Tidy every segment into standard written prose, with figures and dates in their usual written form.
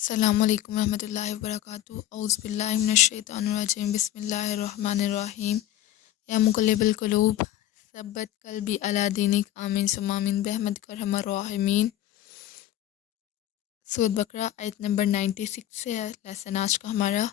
السلام علیکم ورحمۃ اللہ وبرکاتہ اعوذ باللہ من الشیطان الرجیم بسم اللہ الرحمن الرحیم یا مقلب القلوب ثبت قلبی علی دینک آمین ثم آمین برحمتک ارحم الراحمین۔ سورۃ بقرہ آیت نمبر 96 سے ہے لیسن آج کا ہمارا۔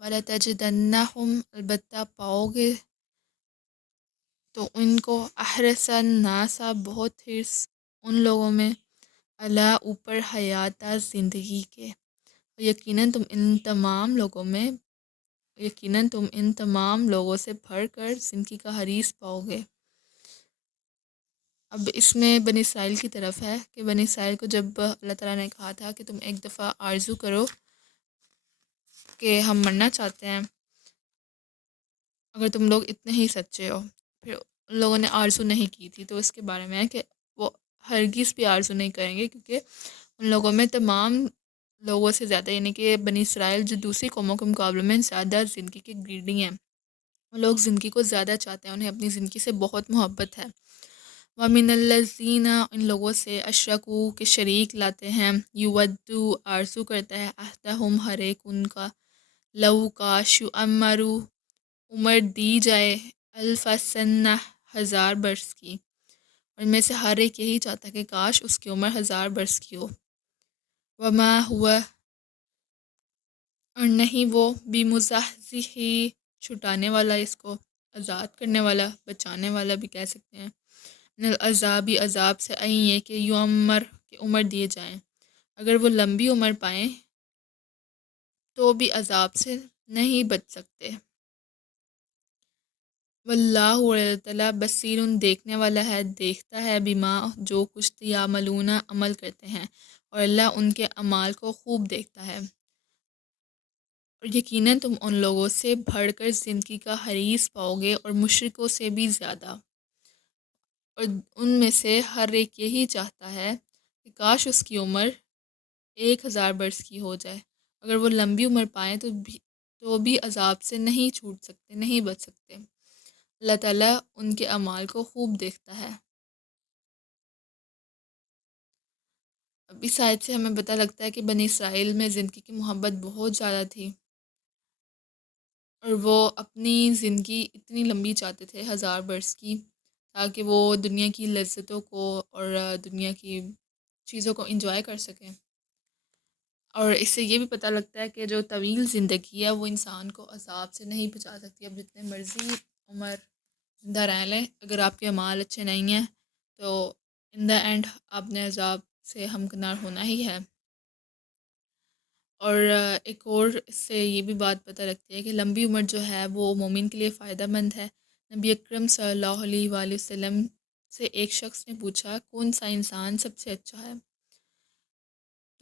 وَلَتَجِدَنَّهُمْ البتہ پاؤ گے تو ان کو احرص الناس بہت حرص ان لوگوں میں اللہ اوپر حیات زندگی کے، یقیناً تم ان تمام لوگوں سے بڑھ کر زندگی کا حریص پاؤ گے۔ اب اس میں بنی اسرائیل کی طرف ہے کہ بنی اسرائیل کو جب اللہ تعالیٰ نے کہا تھا کہ تم ایک دفعہ آرزو کرو کہ ہم مرنا چاہتے ہیں اگر تم لوگ اتنے ہی سچے ہو، پھر ان لوگوں نے آرزو نہیں کی تھی، تو اس کے بارے میں ہے کہ وہ ہرگز بھی آرزو نہیں کریں گے، کیونکہ ان لوگوں میں تمام لوگوں سے زیادہ یعنی کہ بنی اسرائیل جو دوسری قوموں کے مقابلے میں زیادہ زندگی کے گریڈی ہیں، وہ لوگ زندگی کو زیادہ چاہتے ہیں، انہیں اپنی زندگی سے بہت محبت ہے۔ وَمِنَ الَّذِينَ ان لوگوں سے اشرکوا کے شریک لاتے ہیں، یودو آرزو کرتا ہے، احدہم ہر ایک ان کا، لو کاش یعمروا عمر دی جائے، الف سنہ 1000 برس کی، اور ان میں سے ہر ایک یہی چاہتا ہے کہ کاش اس کی عمر 1000 برس کی ہو۔ وما ہوا اور نہیں وہ بمزحزح چھٹانے والا، اس کو آزاد کرنے والا، بچانے والا بھی کہہ سکتے ہیں، من العذاب عذاب سے، این یہ کہ یعمر کہ عمر دیے جائیں، اگر وہ لمبی عمر پائیں تو بھی عذاب سے نہیں بچ سکتے۔ واللہ اور اللہ تعالیٰ بصیر دیکھنے والا ہے، دیکھتا ہے بما جو کچھ یعملون عمل کرتے ہیں، اور اللہ ان کے اعمال کو خوب دیکھتا ہے۔ اور یقیناً تم ان لوگوں سے بڑھ کر زندگی کا حریص پاؤ گے اور مشرکوں سے بھی زیادہ، اور ان میں سے ہر ایک یہی چاہتا ہے کہ کاش اس کی عمر 1000 برس کی ہو جائے، اگر وہ لمبی عمر پائیں تو بھی عذاب سے نہیں چھوٹ سکتے، نہیں بچ سکتے۔ اللہ تعالیٰ ان کے اعمال کو خوب دیکھتا ہے۔ اب اس آیت سے ہمیں پتہ لگتا ہے کہ بنی اسرائیل میں زندگی کی محبت بہت زیادہ تھی، اور وہ اپنی زندگی اتنی لمبی چاہتے تھے 1000 برس کی، تاکہ وہ دنیا کی لذتوں کو اور دنیا کی چیزوں کو انجوائے کر سکیں۔ اور اس سے یہ بھی پتہ لگتا ہے کہ جو طویل زندگی ہے وہ انسان کو عذاب سے نہیں بچا سکتی۔ اب جتنے مرضی عمر زندہ رہ لیں، اگر آپ کے اعمال اچھے نہیں ہیں تو ان دا اینڈ آپ نے عذاب سے ہمکنار ہونا ہی ہے۔ اور ایک اور اس سے یہ بھی بات پتہ لگتی ہے کہ لمبی عمر جو ہے وہ مومن کے لیے فائدہ مند ہے۔ نبی اکرم صلی اللہ علیہ وآلہ وسلم سے ایک شخص نے پوچھا کون سا انسان سب سے اچھا ہے،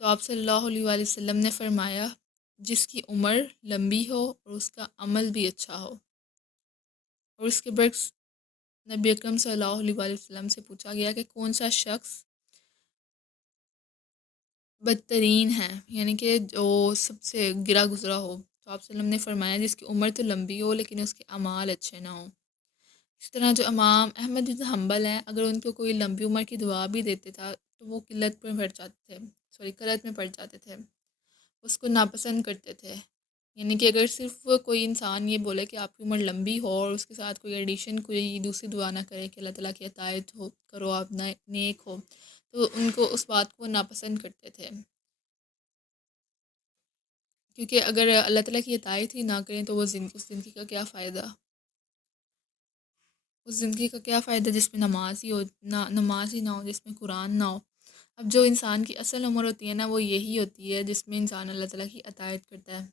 تو آپ صلی اللہ علیہ وآلہ وسلم نے فرمایا جس کی عمر لمبی ہو اور اس کا عمل بھی اچھا ہو۔ اور اس کے برعکس نبی اکرم صلی اللہ علیہ وآلہ وسلم سے پوچھا گیا کہ کون سا شخص بدترین ہے، یعنی کہ جو سب سے گرا گزرا ہو، تو آپ صلی اللہ علیہ وسلم نے فرمایا جس کی عمر تو لمبی ہو لیکن اس کے اعمال اچھے نہ ہوں۔ اس طرح جو امام احمد بن حنبل ہیں، اگر ان کو کوئی لمبی عمر کی دعا بھی دیتے تھا تو وہ قلت میں پڑ جاتے تھے، اس کو ناپسند کرتے تھے۔ یعنی کہ اگر صرف کوئی انسان یہ بولے کہ آپ کی عمر لمبی ہو اور اس کے ساتھ کوئی ایڈیشن کوئی دوسری دعا نہ کرے کہ اللہ تعالیٰ کی عطایت ہو کرو آپ نیک ہو، تو ان کو اس بات کو ناپسند کرتے تھے، کیونکہ اگر اللہ تعالیٰ کی عطایت ہی نہ کریں تو وہ اس زندگی کا کیا فائدہ، اس زندگی کا کیا فائدہ جس میں نماز ہی نہ ہو، جس میں قرآن نہ ہو۔ اب جو انسان کی اصل عمر ہوتی ہے نا، وہ یہی ہوتی ہے جس میں انسان اللہ تعالیٰ کی عطایت کرتا ہے،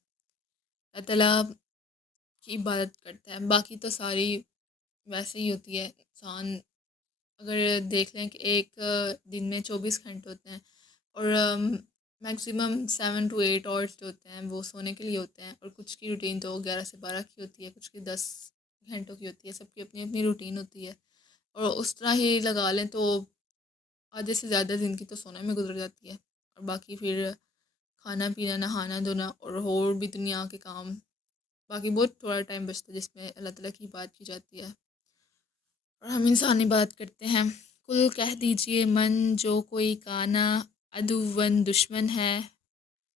اللہ تعالیٰ کی عبادت کرتا ہے۔ باقی تو ساری ویسے ہی ہوتی ہے۔ انسان اگر دیکھ لیں کہ ایک دن میں 24 گھنٹے ہوتے ہیں، اور میکسیمم 7 to 8 hours جو ہوتے ہیں وہ سونے کے لیے ہوتے ہیں، اور کچھ کی روٹین تو 11 سے 12 کی ہوتی ہے، کچھ کی 10 گھنٹوں کی ہوتی ہے، سب کی اپنی اپنی روٹین ہوتی ہے۔ اور اس طرح ہی لگا لیں تو آدھے سے زیادہ زندگی تو سونے میں گزر جاتی ہے، اور باقی پھر کھانا پینا، نہانا دھونا اور بھی دنیا کے کام، باقی بہت تھوڑا ٹائم بچتا ہے جس میں اللہ تعالیٰ کی بات کی جاتی ہے اور ہم انسانی بات کرتے ہیں۔ کل کہہ دیجئے من جو کوئی کانا عدوً دشمن ہے،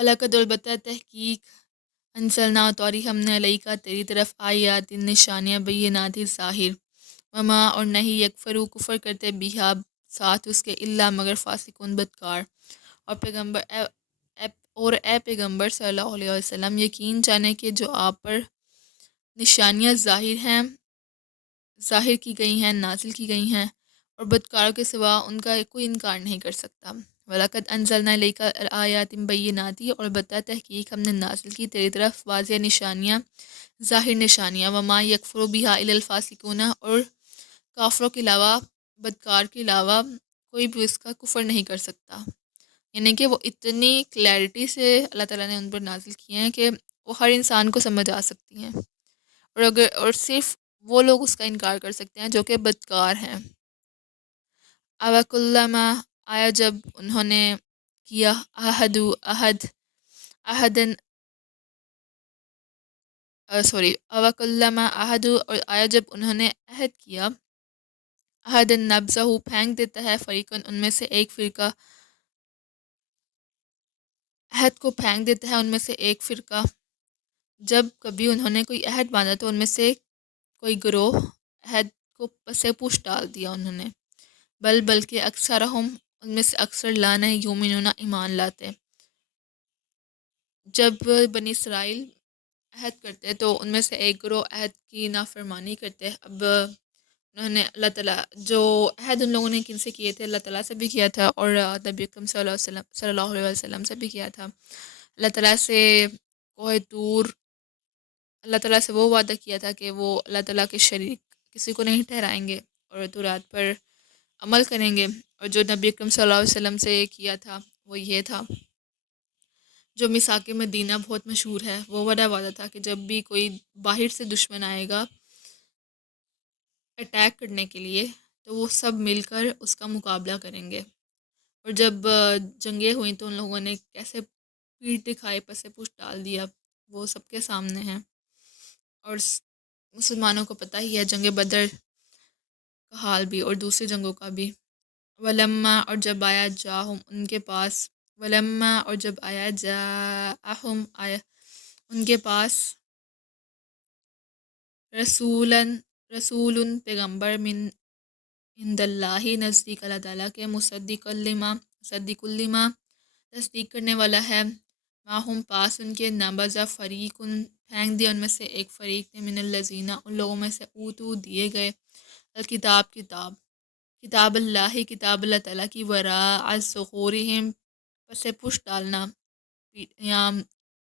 وَلَقَدْ البتہ تحقیق انزلنا اتاری ہم نے علیہ کا تیری طرف آیات نشانیاں بینات ظاہر وما اور نہیں یکفرو کفر کرتے بیہا ساتھ اس کے اللہ مگر فاسقون بدکار اور پیغمبر اے پیغمبر صلی اللہ علیہ وسلم یقین جانے کہ جو آپ پر نشانیاں ظاہر کی گئی ہیں نازل کی گئی ہیں اور بدکاروں کے سوا ان کا کوئی انکار نہیں کر سکتا وَلَقَدْ أَنزَلْنَا إِلَيْكَ آیَاتٍ بَيِّنَاتٍ اور البتہ تحقیق ہم نے نازل کی تیری طرف واضح نشانیاں ظاہر نشانیاں وما یکفر بہا الا الفاسقون اور کافروں کے علاوہ بدکار کے علاوہ کوئی بھی اس کا کفر نہیں کر سکتا یعنی کہ وہ اتنی کلیئرٹی سے اللہ تعالیٰ نے ان پر نازل کیے ہیں کہ وہ ہر انسان کو سمجھ آ سکتی ہیں اور صرف وہ لوگ اس کا انکار کر سکتے ہیں جو کہ بدکار ہیں اوَکُلَّمَا آیا جب انہوں نے کیا اوَکُلَّمَا عَہَدُوا اور آیا جب انہوں نے عہد کیا عہد نبذہ پھینک دیتا ہے فریقن ان میں سے ایک فرقہ عہد کو پھینک دیتا ہے ان میں سے ایک فرقہ جب کبھی انہوں نے کوئی عہد باندھا تو ان میں سے کوئی گروہ عہد کو پس پوچھ ڈال دیا انہوں نے بلکہ اکثرہم ان میں سے اکثر لانا یومنون ایمان لاتے جب بنی اسرائیل عہد کرتے تو ان میں سے ایک گروہ عہد کی نافرمانی کرتے اب انہوں نے اللہ تعالیٰ جو عہد ان لوگوں نے کن سے کیے تھے اللہ تعالیٰ سے بھی کیا تھا اور نبی اکرم صلی اللہ علیہ وسلم سے بھی کیا تھا اللہ تعالیٰ سے کوہ طور اللہ تعالیٰ سے وہ وعدہ کیا تھا کہ وہ اللہ تعالیٰ کے شریک کسی کو نہیں ٹھہرائیں گے اور تورات پر عمل کریں گے اور جو نبی اکرم صلی اللہ علیہ وسلم سے کیا تھا وہ یہ تھا جو میثاق مدینہ بہت مشہور ہے وہ بڑا وعدہ تھا کہ جب بھی کوئی باہر سے دشمن آئے گا اٹیک کرنے کے لیے تو وہ سب مل کر اس کا مقابلہ کریں گے اور جب جنگیں ہوئیں تو ان لوگوں نے کیسے پیٹھ دکھائی پس پوچھ ڈال دیا وہ سب کے سامنے ہیں اور مسلمانوں کو پتہ ہی ہے جنگ بدر کا حال بھی اور دوسری جنگوں کا بھی ولما اور جب آیا جاہم ان کے پاس ولما اور جب آیا جاہم آیا ان کے پاس رسول پیغمبر من عند اللہ نزدیک اللہ تعالیٰ کے مصدق لما تصدیق کرنے والا ہے ماہم پاس ان کے نبذ فریق پھینک دیا ان میں سے ایک فریق نے من الذین ان لوگوں میں سے اوتو دیے گئے کتاب اللہ تعالیٰ کی وراء ظہورہم پس پشت ڈالنا یا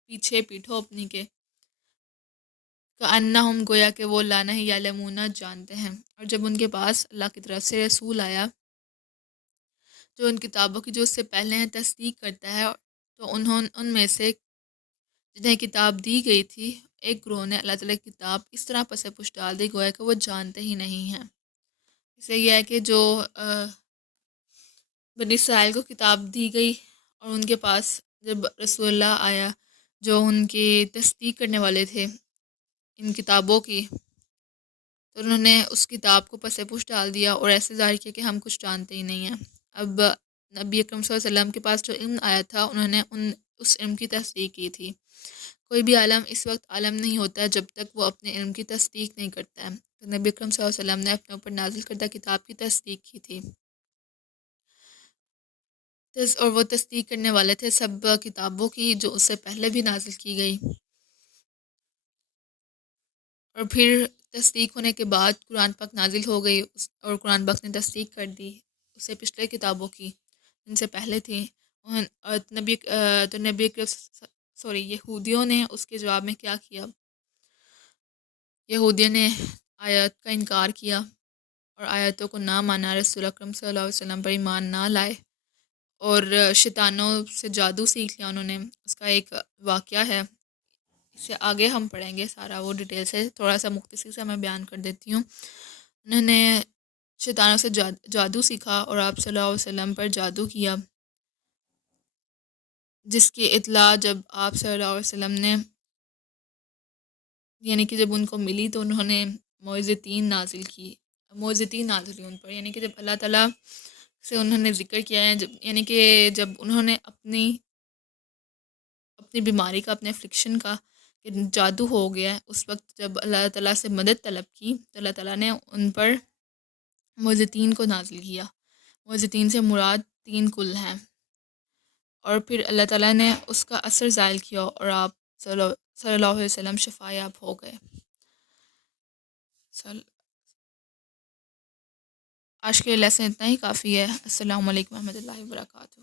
پیچھے پیٹھو اپنی کے کأنہم گویا کہ وہ لا نہیں یعلمون جانتے ہیں اور جب ان کے پاس اللہ کی طرف سے رسول آیا جو ان کتابوں کی جو اس سے پہلے ہیں تصدیق کرتا ہے تو ان میں سے جنہیں کتاب دی گئی تھی ایک گروہ نے اللہ تعالیٰ کی کتاب اس طرح پس پوچھ ڈال دی گویا کہ وہ جانتے ہی نہیں ہیں اس سے یہ ہے کہ جو بنی اسرائیل کو کتاب دی گئی اور ان کے پاس جب رسول اللہ آیا جو ان کی تصدیق کرنے والے تھے ان کتابوں کی تو انہوں نے اس کتاب کو پس پوچھ ڈال دیا اور ایسے ظاہر کیا کہ ہم کچھ جانتے ہی نہیں ہیں اب نبی اکرم صلی اللہ علیہ وسلم کے پاس جو علم آیا تھا انہوں نے اس علم کی تصدیق کی تھی کوئی بھی عالم اس وقت عالم نہیں ہوتا جب تک وہ اپنے علم کی تصدیق نہیں کرتا ہے تو نبی اکرم صلی اللہ علیہ وسلم نے اپنے اوپر نازل کردہ کتاب کی تصدیق کی تھی اور وہ تصدیق کرنے والے تھے سب کتابوں کی جو اس سے پہلے بھی نازل کی گئی اور پھر تصدیق ہونے کے بعد قرآن پاک نازل ہو گئی اور قرآن پاک نے تصدیق کر دی اس سے پچھلے کتابوں کی جن سے پہلے تھیں اور نبی یہودیوں نے اس کے جواب میں کیا کیا یہودیوں نے آیات کا انکار کیا اور آیاتوں کو نہ مانا رسول اکرم صلی اللہ علیہ وسلم پر ایمان نہ لائے اور شیطانوں سے جادو سیکھ لیا انہوں نے اس کا ایک واقعہ ہے اس سے آگے ہم پڑھیں گے سارا وہ ڈیٹیل سے تھوڑا سا مختصر سے میں بیان کر دیتی ہوں انہوں نے شیطانوں سے جادو سیکھا اور آپ صلی اللہ علیہ وسلم پر جادو کیا جس کی اطلاع جب آپ صلی اللہ علیہ وسلم نے یعنی کہ جب ان کو ملی تو انہوں نے معزتین نازل ہوئی ان پر یعنی کہ جب اللہ تعالیٰ سے انہوں نے ذکر کیا ہے یعنی کہ جب انہوں نے اپنی اپنی بیماری کا، اپنے افلکشن کا، کہ جادو ہو گیا ہے، اس وقت جب اللہ تعالیٰ سے مدد طلب کی تو اللہ تعالیٰ نے ان پر معزتین کو نازل کیا۔ معزتین سے مراد 3 کل ہیں، اور پھر اللہ تعالیٰ نے اس کا اثر زائل کیا اور آپ صلی اللہ علیہ وسلم شفا یاب ہو گئے۔ آج کے لیسن اتنا ہی کافی ہے۔ السلام علیکم و رحمۃ اللہ وبرکاتہ۔